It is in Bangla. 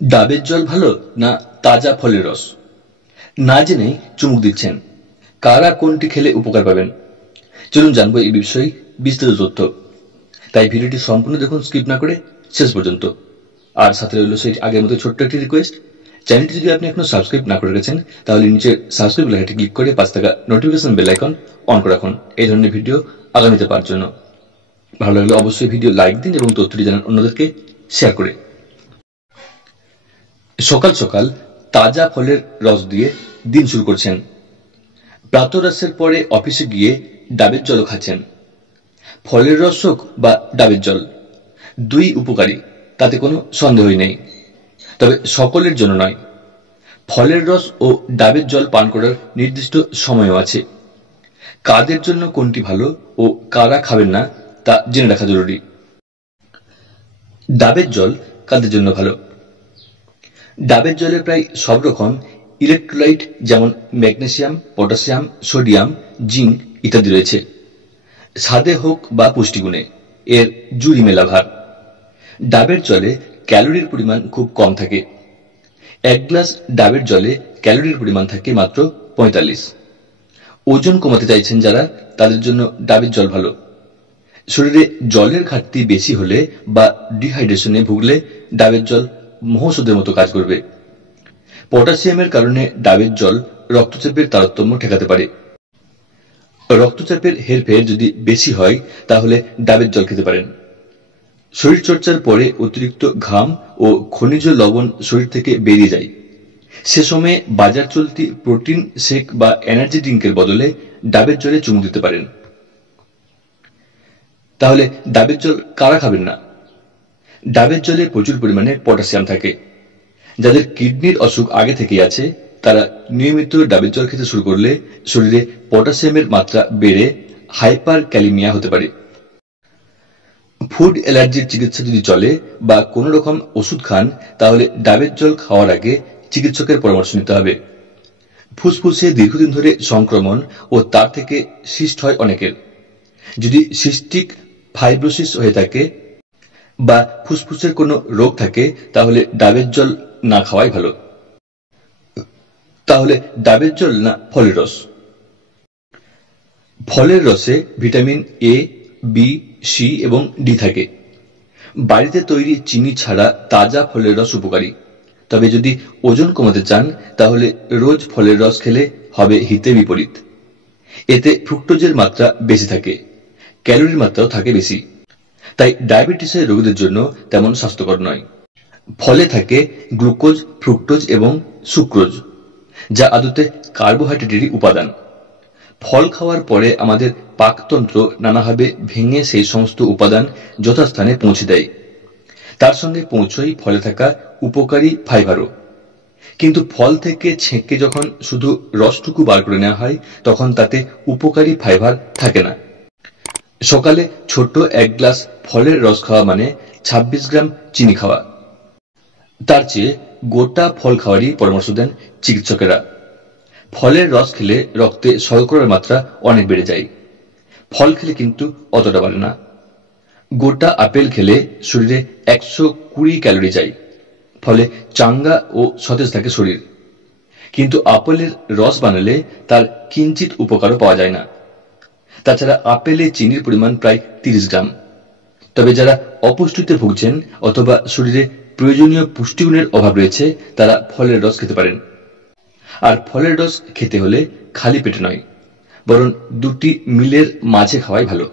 ডাবের জল ভালো না তাজা ফলের রস? না জেনেই চুমুক দিচ্ছেন। কারা কোনটি খেলে উপকার পাবেন? চলুন জানবো এই বিষয়ে বিস্তারিত তথ্য। তাই ভিডিওটি সম্পূর্ণ দেখুন, স্কিপ না করে শেষ পর্যন্ত। আর সাথে রইল সেই আগের মতো ছোট্ট একটি রিকোয়েস্ট, চ্যানেলটি যদি আপনি এখনো সাবস্ক্রাইব না করে রেখেছেন তাহলে নিচে সাবস্ক্রাইব লেখাটি ক্লিক করে পাশে থাকা নোটিফিকেশন বেল আইকন অন করে রাখুন এই ধরনের ভিডিও আগামীতে পাওয়ার জন্য। ভালো লাগলে অবশ্যই ভিডিও লাইক দিন এবং তথ্যটি জানান অন্যদেরকে শেয়ার করে। সকাল সকাল তাজা ফলের রস দিয়ে দিন শুরু করছেন। প্রাতরাশের পরে অফিসে গিয়ে ডাবের জল খাচ্ছেন। ফলের রস হোক বা ডাবের জল, দুই উপকারী, তাতে কোনো সন্দেহই নেই। তবে সকলের জন্য নয়। ফলের রস ও ডাবের জল পান করার নির্দিষ্ট সময়ও আছে। কাদের জন্য কোনটি ভালো ও কারা খাবেন না তা জেনে রাখা জরুরি। ডাবের জল কাদের জন্য ভালো? ডাবের জলে প্রায় সব রকম ইলেকট্রোলাইট যেমন ম্যাগনেসিয়াম, পটাশিয়াম, সোডিয়াম, জিঙ্ক ইত্যাদি রয়েছে। স্বাদে হোক বা পুষ্টিগুণে এর জুড়ি মেলা ভার। ডাবের জলে ক্যালোরির পরিমাণ খুব কম থাকে। এক গ্লাস ডাবের জলে ক্যালোরির পরিমাণ থাকে মাত্র 45। ওজন কমাতে চাইছেন যারা, তাদের জন্য ডাবের জল ভালো। শরীরে জলের ঘাটতি বেশি হলে বা ডিহাইড্রেশনে ভুগলে ডাবের জল মহৌষধের মতো কাজ করবে। পটাশিয়ামের কারণে ডাবের জল রক্তচাপের তারতম্য ঠেকাতে পারে। রক্তচাপের হেরফের যদি বেশি হয় তাহলে ডাবের জল খেতে পারেন। শরীরচর্চার পরে অতিরিক্ত ঘাম ও খনিজ লবণ শরীর থেকে বেরিয়ে যায়। সে সময়ে বাজার চলতি প্রোটিন শেক বা এনার্জি ড্রিঙ্কের বদলে ডাবের জলে চুমুক দিতে পারেন। তাহলে ডাবের জল কারা খাবেন না? ডাবের জলে প্রচুর পরিমাণে পটাশিয়াম থাকে। যাদের কিডনির অসুখ আগে থেকেই আছে তারা নিয়মিত ডাবের জল খেতে শুরু করলে শরীরে পটাশিয়ামের মাত্রা বেড়ে হাইপার ক্যালিমিয়া হতে পারে। ফুড অ্যালার্জির চিকিৎসা যদি চলে বা কোনো রকম ওষুধ খান তাহলে ডাবের জল খাওয়ার আগে চিকিৎসকের পরামর্শ নিতে হবে। ফুসফুসে দীর্ঘদিন ধরে সংক্রমণ ও তার থেকে সিস্ট হয় অনেকের। যদি সিস্টিক ফাইব্রোসিস হয়ে থাকে বা ফুসফুসের কোনো রোগ থাকে তাহলে ডাবের জল না খাওয়াই ভালো। তাহলে ডাবের জল না ফলের রস? ফলের রসে ভিটামিন এ, বি, সি এবং ডি থাকে। বাড়িতে তৈরি চিনি ছাড়া তাজা ফলের রস উপকারী। তবে যদি ওজন কমাতে চান তাহলে রোজ ফলের রস খেলে হবে হিতে বিপরীত। এতে ফ্রুক্টোজের মাত্রা বেশি থাকে, ক্যালোরির মাত্রাও থাকে বেশি, তাই ডায়াবেটিসের রোগীদের জন্য তেমন স্বাস্থ্যকর নয়। ফলে থাকে গ্লুকোজ, ফ্রুক্টোজ এবং সুক্রোজ, যা আদতে কার্বোহাইড্রেটেরই উপাদান। ফল খাওয়ার পরে আমাদের পাকতন্ত্র নানাভাবে ভেঙে সেই সমস্ত উপাদান যথাস্থানে পৌঁছে দেয়। তার সঙ্গে পৌঁছয় ফলে থাকা উপকারী ফাইবারও। কিন্তু ফল থেকে ছেঁকে যখন শুধু রসটুকু বার করে নেওয়া হয় তখন তাতে উপকারী ফাইবার থাকে না। সকালে ছোট্ট এক গ্লাস ফলের রস খাওয়া মানে 26 গ্রাম চিনি খাওয়া। তার চেয়ে গোটা ফল খাওয়ারই পরামর্শ দেন চিকিৎসকেরা। ফলের রস খেলে রক্তে শর্করার মাত্রা অনেক বেড়ে যায়। ফল খেলে কিন্তু অতটা বাড়ে না। গোটা আপেল খেলে শরীরে 120 ক্যালোরি যায়, ফলে চাঙ্গা ও সতেজ থাকে শরীর। কিন্তু আপেলের রস বানালে তার কিঞ্চিত উপকারও পাওয়া যায় না। তাছাড়া আপেলে চিনির পরিমাণ প্রায় 30 গ্রাম। তবে যারা অপুষ্টিতে ভুগছেন অথবা শরীরে প্রয়োজনীয় পুষ্টিগুণের অভাব রয়েছে তারা ফলের রস খেতে পারেন। আর ফলের রস খেতে হলে খালি পেটে নয়, বরং দুটি মিলের মাঝে খাওয়াই ভালো।